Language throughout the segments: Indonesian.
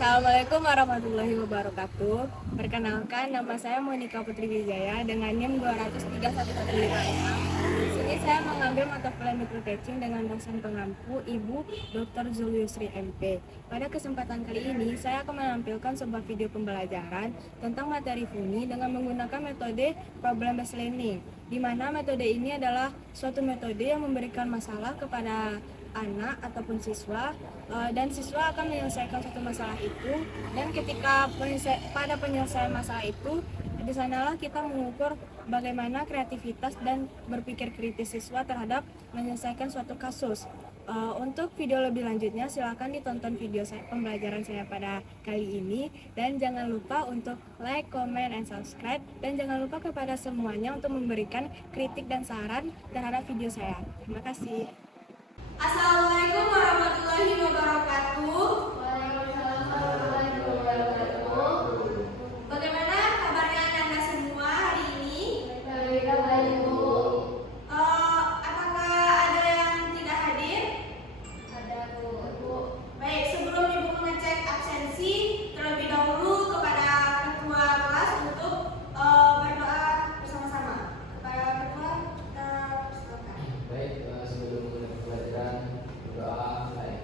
Assalamualaikum warahmatullahi wabarakatuh. Perkenalkan, nama saya Monika Putri Wijaya dengan NIM 2031155. Di sini saya mengambil mata kuliah microteaching dengan dosen pengampu Ibu Dr. Zuliusri MP. Pada kesempatan kali ini, saya akan menampilkan sebuah video pembelajaran tentang materi FUNI dengan menggunakan metode problem based learning, di mana metode ini adalah suatu metode yang memberikan masalah kepada anak ataupun siswa, dan siswa akan menyelesaikan suatu masalah itu, dan ketika pada penyelesaian masalah itu, di sanalah kita mengukur bagaimana kreativitas dan berpikir kritis siswa terhadap menyelesaikan suatu kasus. Untuk video lebih lanjutnya silakan ditonton video pembelajaran saya pada kali ini, dan jangan lupa untuk like, comment, and subscribe, dan jangan lupa kepada semuanya untuk memberikan kritik dan saran terhadap video saya. Terima kasih. Assalamualaikum warahmatullahi wabarakatuh. Waalaikumsalam warahmatullahi wabarakatuh. Bagaimana kabarnya Anda semua hari ini? Baik, Bu. Apakah ada yang tidak hadir? Ada Bu. Baik, sebelum Ibu mengecek absensi, terlebih dahulu kepada ketua kelas untuk berdoa bersama-sama. Kepada ketua, kita silakan. Baik, sebelum mulai pelajaran berdoa baik.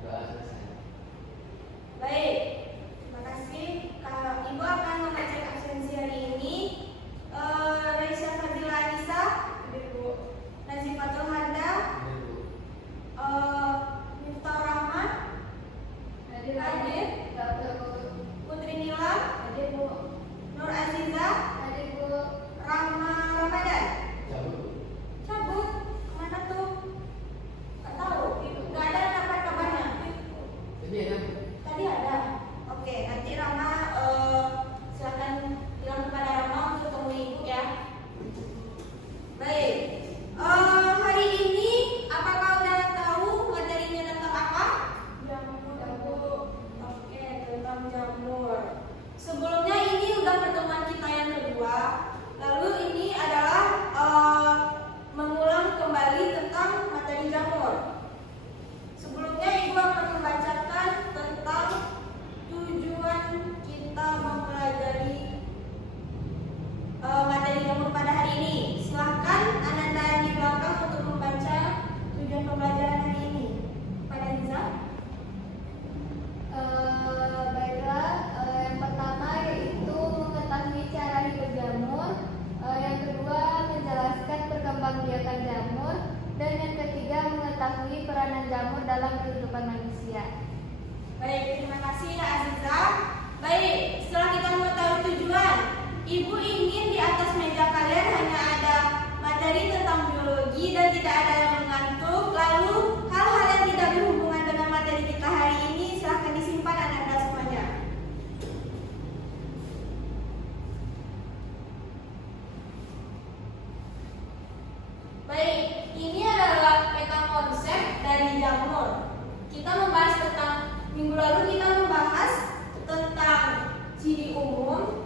Doa selesai. Baik, terima kasih. Kalau Ibu akan mengecek absensi hari ini, Raisya Fadila Anissa, Nazifatul Handa, Miftah Rahman, Hadir. Hadir. Putri Nila, Hadir, Bu. Nur Aziza, Hadir, Bu. Rahma Ramadan. Cabut. Cabut? Kemana tuh? Gak tahu. Gak ada dapat kabarnya. Jadi ada. Tadi ada. Oke, nanti Rahma silakan bilang kepada Rahma untuk temui Ibu ya. Baik. Hari ini apakah udah tahu materinya tentang apa? Jamur. Oke, tentang jamur. Sebelumnya ini udah pertemuan kita yang kedua. Lalu ini adalah mengulang kembali tentang materi jamur. Sebelumnya Ibu akan membacakan tentang tujuan kita mempelajari materi jamur pada hari ini. Silahkan Ananda yang di belakang untuk membaca tujuan pembelajaran hari ini. Pada Riza. Baiklah, yang pertama yaitu mengetahui cara hidup jamur, yang kedua menjelaskan perkembangbiakan jamur, dan yang ketiga mengetahui peranan jamur dalam kehidupan manusia. Baik, terima kasih ya Aziza. Baik, setelah kita mengetahui tujuan, Ibu ingin di atas meja kalian hanya ada materi tentang biologi dan tidak ada yang mengantuk. Lalu hal-hal yang tidak berhubungan dengan materi kita hari ini silahkan disimpan Anda semuanya. Baik, ini adalah peta konsep dari jamur. Kita membahas tentang, minggu lalu kita membahas tentang ciri umum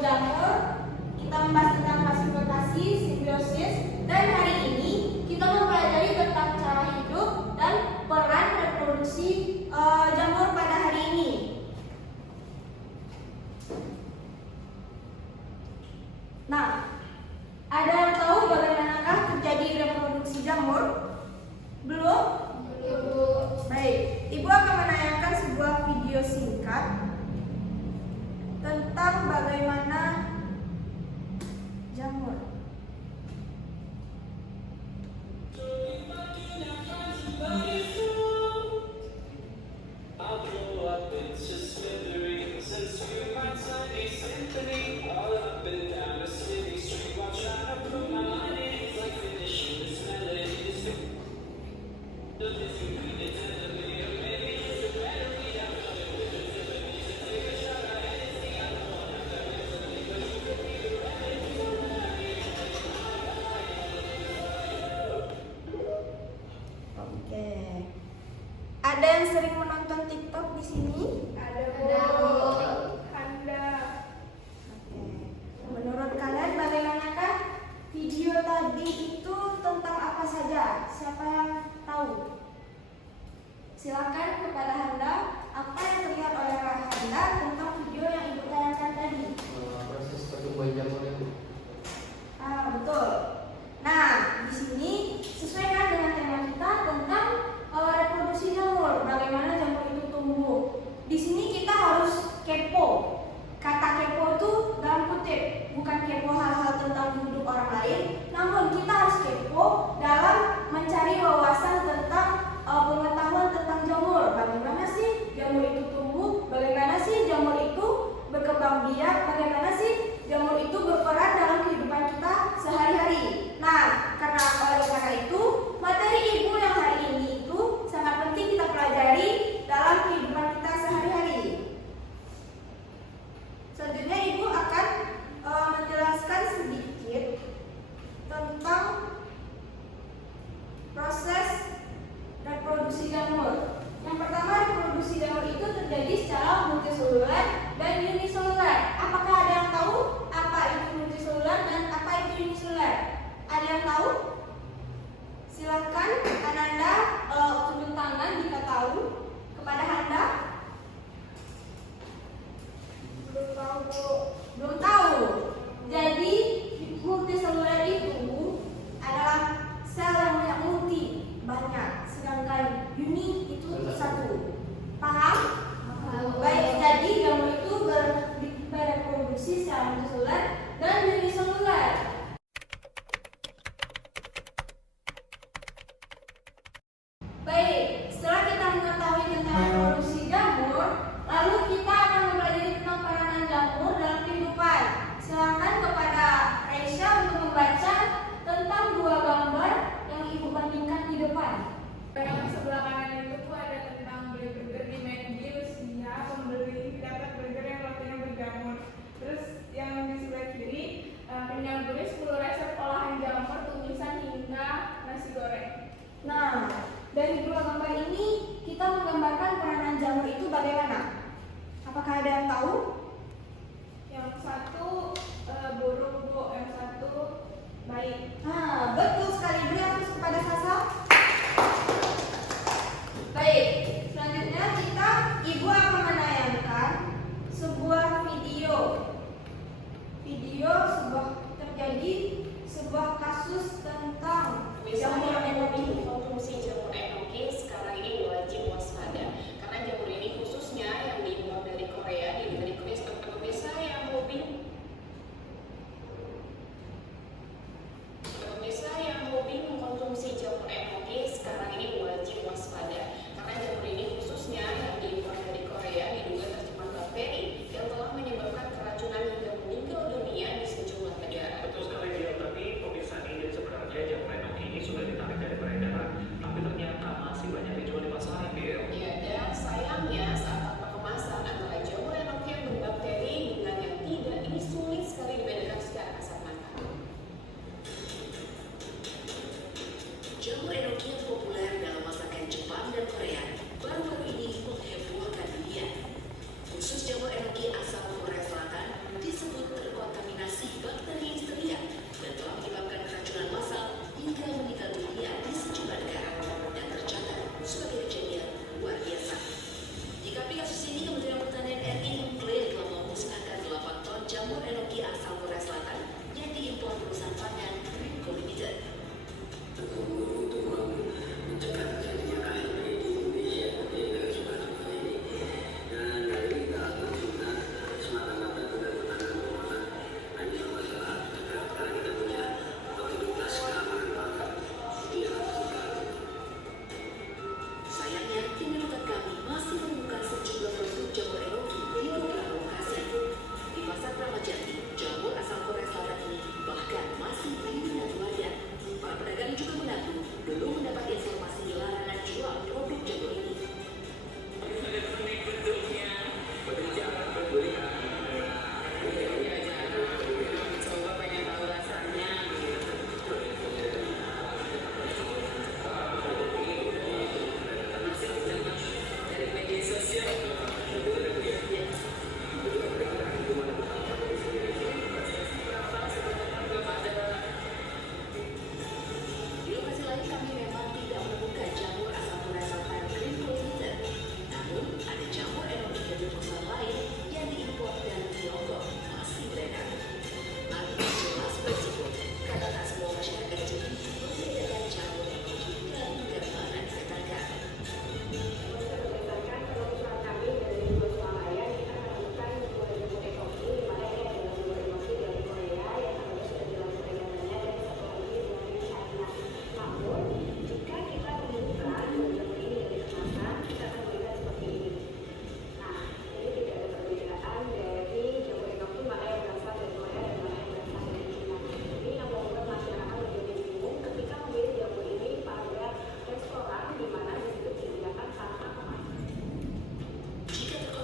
jamur. Kita membahas tentang klasifikasi, simbiosis, dan hari ini kita mempelajari tentang cara hidup dan peran reproduksi jamur pada hari ini. Nah, ada yang tahu bagaimanakah terjadi reproduksi jamur? Belum? Baik, Ibu akan menayangkan sebuah video singkat tentang bagaimana jamur. Oke. Ada yang sering menonton TikTok di sini? Ada, Bu. Anda. Oke. Menurut kalian bagaimanakah video tadi itu tentang apa saja? Siapa yang tahu? Silakan kepada Handa, apa yang terlihat oleh Handa tentang video yang Ibu tayangkan tadi? Proses pertumbuhan jamur itu. Betul. Nah, di sini sesuaikan dengan tema kita tentang reproduksi jamur, bagaimana jamur itu tumbuh. Di sini kita harus kepo. Kata kepo itu dalam kutip, bukan kepo hal-hal tentang hidup orang lain, namun kita harus kepo dalam mencari wawasan tentang pengetahuan tentang jamur. Bagaimana sih jamur itu tumbuh? Bagaimana sih jamur itu berkembang biak? Bagaimana sih jamur itu berperan dalam kehidupan kita sehari-hari? Nah, oleh karena itu, materi Ibu yang hari ini itu sangat penting kita pelajari dalam kehidupan kita sehari-hari. Selanjutnya Ibu akan menjelaskan sedikit tentang proses reproduksi jamur. Yang pertama, reproduksi jamur itu terjadi secara multiseluler dan uniseluler. Apakah ada yang tahu apa itu multiseluler dan apa itu uniseluler? Ada yang tahu? Silakan Ananda tunjuk tangan jika tahu. Kepada Handa. Belum tahu, Bu. Belum tahu. Jadi multiseluler itu adalah sel yang banyak, sedangkan uni itu satu. Paham? Baik, jadi jamur itu bereproduksi secara multiseluler dan uniseluler. Baik, setelah kita mengetahui tentang reproduksi jamur, lalu kita akan mempelajari tentang peranan jamur dalam kehidupan. Silakan kepada Reisha untuk membaca tentang dua gambar yang Ibu bandingkan di depan. Yang sebelah kanan itu tuh ada tentang beli burger di McD, usia pembeli dapat burger yang rotinya berjamur. Terus yang di sebelah kiri penyambungnya 10 resep olahan jamur, tumisan hingga nasi goreng. Nah, dari dua gambar ini kita menggambarkan peranan jamur itu bagaimana? Apakah ada yang tahu? Yang satu burung, Bu, yang satu baik. Nah, betul sekali. Beri aplaus kepada Sasa. Baik, selanjutnya Ibu akan menayangkan sebuah video. Terjadi sebuah kasus tentang jamur enoki. Konsumsi jamur enoki sekarang ini wajib waspada karena jamur ini khususnya yang diimpor dari Korea diberi pemirsa yang hobi mengkonsumsi jamur enoki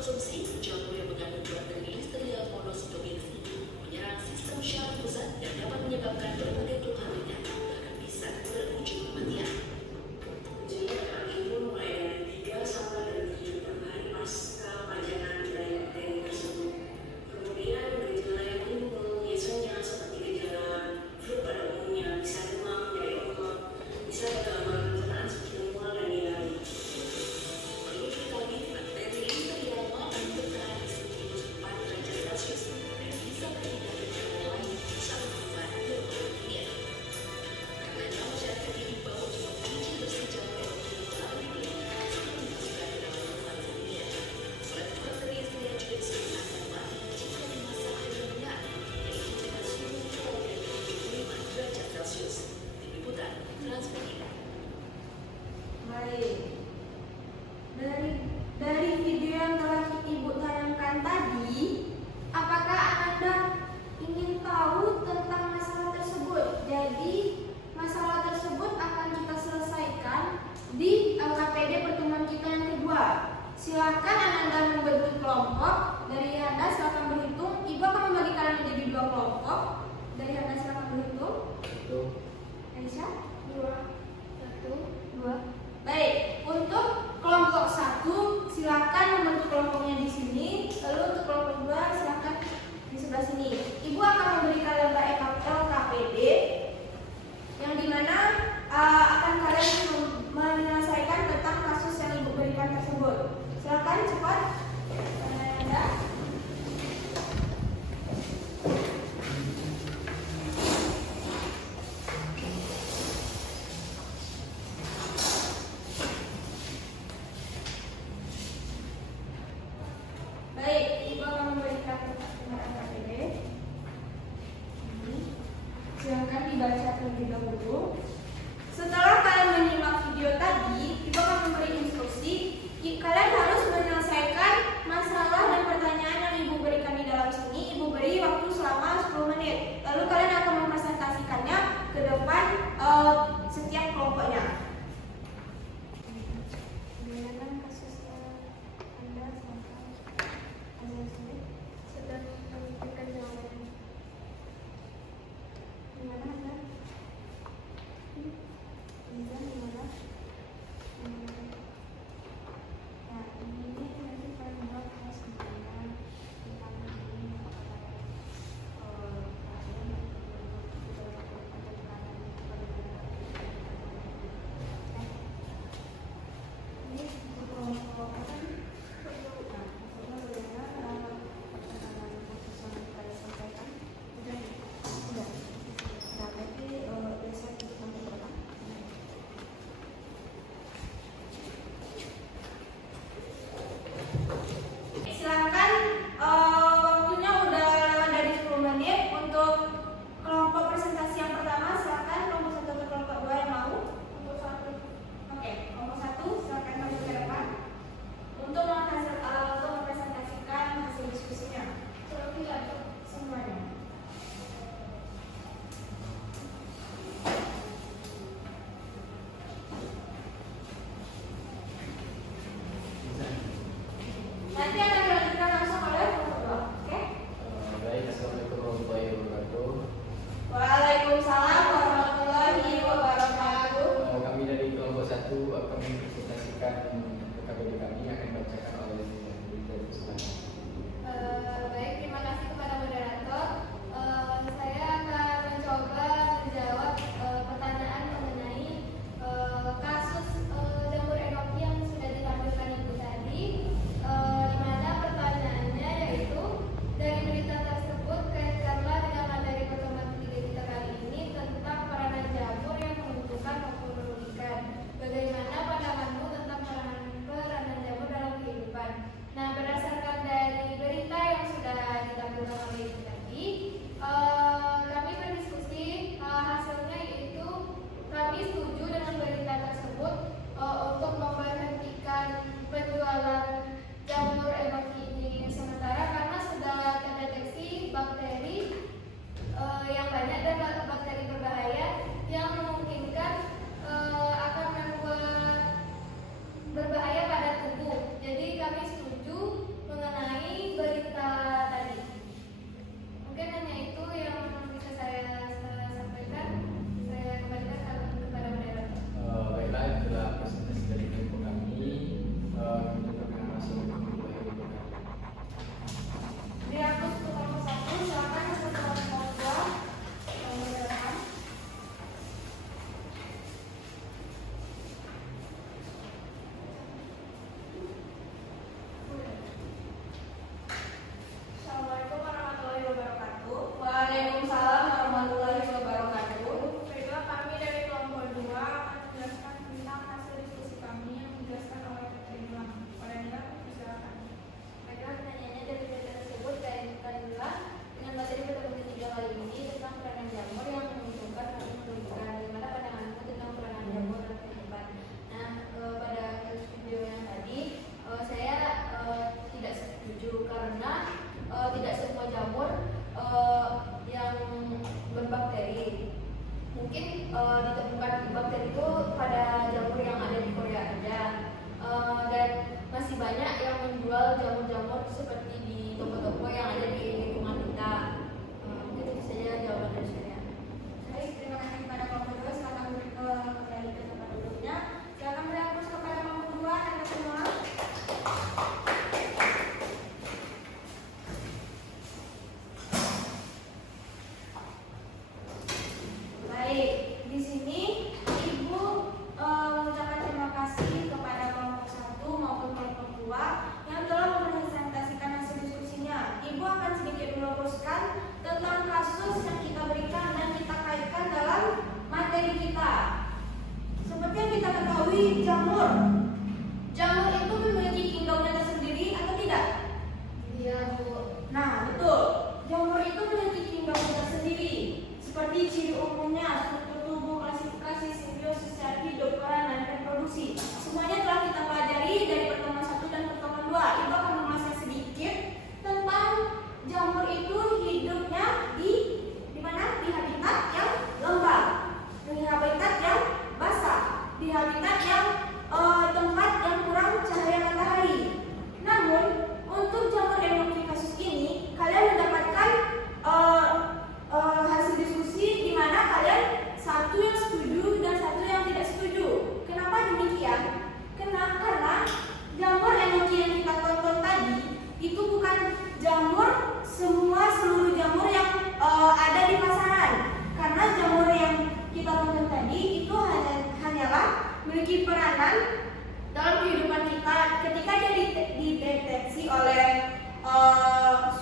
konsumsi, jamur yang mengandung bakteri Listeria monocytogenes ini menyerang sistem syaraf pusat dan dapat menyebabkan berbagai keluhan ringan, bahkan bisa berujung kematian. Gejala imun mulai dari 3 sampai dari 7 per hari pasca pajanan dari bakteri tersebut. Kemudian gejala yang timbul biasanya seperti gejala flu pada umumnya, bisa demam, nyeri otot, bisa ada gangguan pencernaan seperti mual dan diare. Perlu diketahui bakteri Listeria mampu bertahan di suhu minus 4 derajat Celcius dan bisa berpindah ke negara lain bisa mengubah pneumonia. Karenanya masyarakat diimbau untuk mencuci bersih jamur yang selalu dibeli sebelum dimasukkan ke dalam minuman dunia. Selain itu, bakteri Listeria juga disebut akan mati jika dimasak dengan benar, yaitu dengan suhu kurang dari 25 derajat Celcius. Tim Liputan Transmedia. Baik. Dari video yang telah Ibu tayangkan tadi, apakah Anda ingin tahu tentang masalah tersebut? Jadi, masalah tersebut akan kita selesaikan di LKPD pertemuan kita yang kedua. Silakan Anda membentuk kelompok. Dari Anda silakan berhitung. Ibu akan membagi kalian menjadi 2 kelompok. Dari Anda silakan berhitung. 1, Aisyah, 1, 2. baik, untuk kelompok 1 silakan membentuk kelompoknya di sini. Lalu untuk kelompok 2 silakan di sebelah sini. Ibu akan memberikan lembar LKPD yang dimana akan kalian menyelesaikan tentang kasus yang Ibu berikan tersebut. Silakan cepat. Anda. Baik, Ibu akan memberikan lembar LKPD. Silakan dibaca terlebih dahulu. Setelah kalian menyimak video tadi, Ibu akan memberi instruksi. Kalian harus menyelesaikan masalah dan pertanyaan yang Ibu berikan di dalam sini. Ibu beri waktu selama 10 menit. Lalu kalian akan mempresentasikannya ke depan setiap kelompoknya. Bagaimana kasusnya Anda sampai Anda sulit sedang memikirkan jawaban? Gimana Anda? Bisa gimana? Nah, ini nanti kalian buat tes gimana tentang ini Silakan, waktunya udah lewat dari 10 menit. Untuk kelompok presentasi yang pertama, silakan kelompok 1 atau kelompok 2 yang mau. Kelompok 1. Oke, kelompok 1 silakan maju ke depan untuk mempresentasikan hasil diskusinya. Semuanya. Nanti akan dilanjutkan langsung oleh kelompok 2. Oke? baik, Assalamualaikum warahmatullahi wabarakatuh. Waalaikumsalam warahmatullahi wabarakatuh. Kami dari kelompok 1 akan mempresentasikan LKPD kami yang akan dibacakan oleh Ibu Sultan. Baik, terima kasih kepada moderator. Saya akan mencoba menjawab pertanyaan mengenai kasus jamur enoki yang sudah ditampilkan Ibu tadi. Di mana pertanyaannya yaitu dari berita tersebut kaitkanlah dengan materi pertemuan ketiga kita kali ini tentang peranan jamur yang menguntungkan maupun merugikan. Bagaimana pandanganmu tentang peranan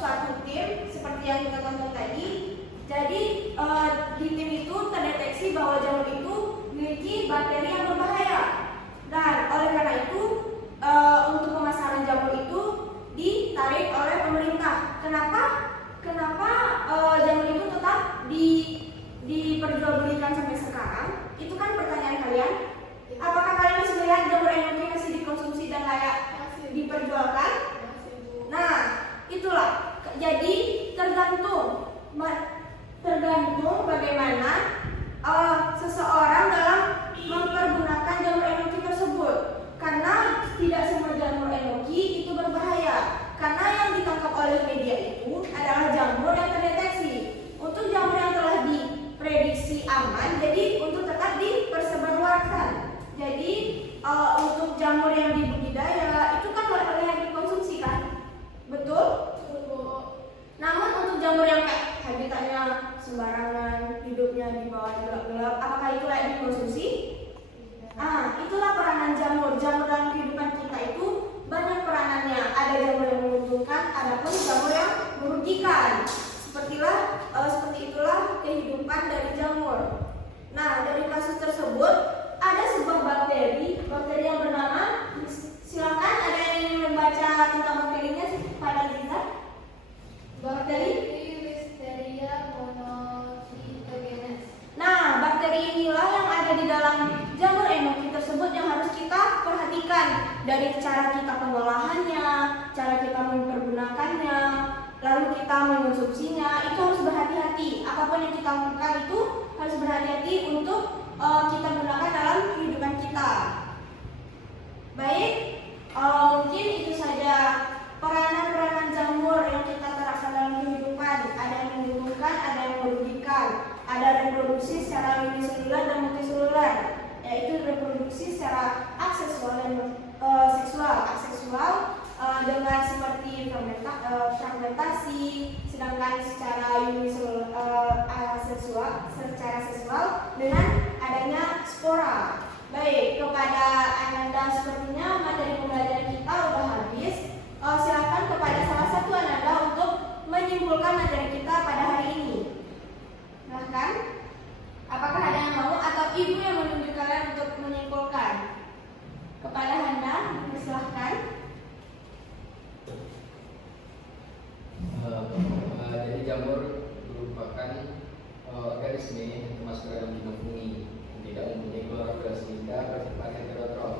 suatu tim seperti yang kita tonton tadi. Jadi di tim itu terdeteksi bahwa jamur itu memiliki bakteri yang berbahaya. Dan oleh karena itu untuk pemasaran jamur itu ditarik oleh pemerintah. Kenapa jamur itu tetap diperjualbelikan sampai sekarang? Itu kan pertanyaan kalian. Apakah kalian masih melihat jamur enoki masih dikonsumsi dan layak diperjualkan? Nah, itulah. Jadi tergantung bagaimana seseorang dalam mempergunakan jamur enoki tersebut. Karena tidak semua jamur enoki itu berbahaya. Karena yang ditangkap oleh media itu adalah jamur yang terdeteksi. Untuk jamur yang telah diprediksi aman, jadi untuk tetap dipersebarluaskan. Jadi untuk jamur yang dibudidaya itu kan layak dikonsumsi kan? Betul? Namun untuk jamur yang kayak habitatnya sembarangan, hidupnya di bawah gelap-gelap, apakah itu layak dikonsumsi? Itulah peranan jamur. Jamur dalam kehidupan kita itu banyak peranannya. Ada jamur yang menguntungkan, ada pun jamur yang merugikan. Seperti itulah kehidupan dari jamur. Nah, dari kasus tersebut ada sebuah bakteri yang bernama, silakan ada yang ingin membaca tentang bakterinya pada kita. Bakteri Listeria monocytogenes. Nah, bakteri inilah yang ada di dalam jamur enoki tersebut yang harus kita perhatikan dari cara kita pengolahannya, cara kita mempergunakannya, lalu kita mengonsumsinya. Itu harus berhati-hati. Apapun yang kita lakukan itu harus berhati-hati untuk kita gunakan dalam kehidupan kita. Baik, mungkin itu saja peranan-peranan jamur yang kita terapkan dalam kehidupan. Ada yang menguntungkan, ada yang merugikan. Ada reproduksi secara uniseluler dan multiseluler, yaitu reproduksi secara aseksual dan seksual. Dengan seperti fragmentasi, sedangkan secara secara seksual dengan adanya spora. Baik, kepada Ananda sepertinya materi pembelajaran kita udah habis. Silakan kepada salah satu Ananda untuk menyimpulkan materi kita pada hari ini. Silahkan. Apakah ada yang mau atau ibu yang menunjuk kalian untuk menyimpulkan? Kepada Anda, silahkan. Jadi jamur merupakan organisme yang termasuk dalam bidang fungi, tidak mempunyai klorofil sehingga bersifat heterotrof.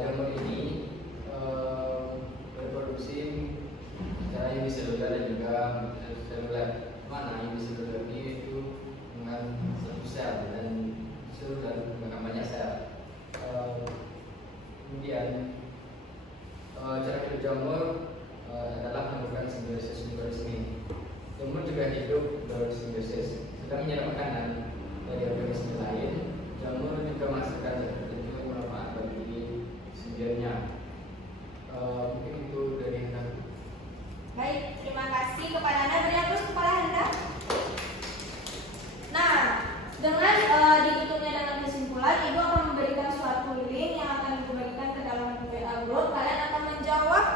Jamur ini berproduksi secara uniseluler dan juga seluler. Mana uniseluler ini itu dengan satu sel dan seluler dengan banyak sel. Kemudian cara hidup jamur adalah melakukan simbiosis mikroorganisme. Jamur juga hidup bersimbiosis, sedang menyerap makanan dari organisme lain. Jamur juga menghasilkan zat tertentu yang bermanfaat bagi simbionnya. Mungkin itu dari Anda. Baik, terima kasih kepada Anda. Beri aplaus kepada Anda. Nah, dengan ditutupnya dengan kesimpulan, Ibu akan memberikan suatu link yang akan dibagikan ke dalam WA group. Kalian akan menjawab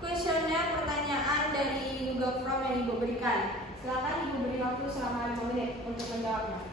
kuesioner pertanyaan dari Google Form yang Ibu berikan. Silakan Ibu beri waktu selama 5 menit untuk menjawabnya.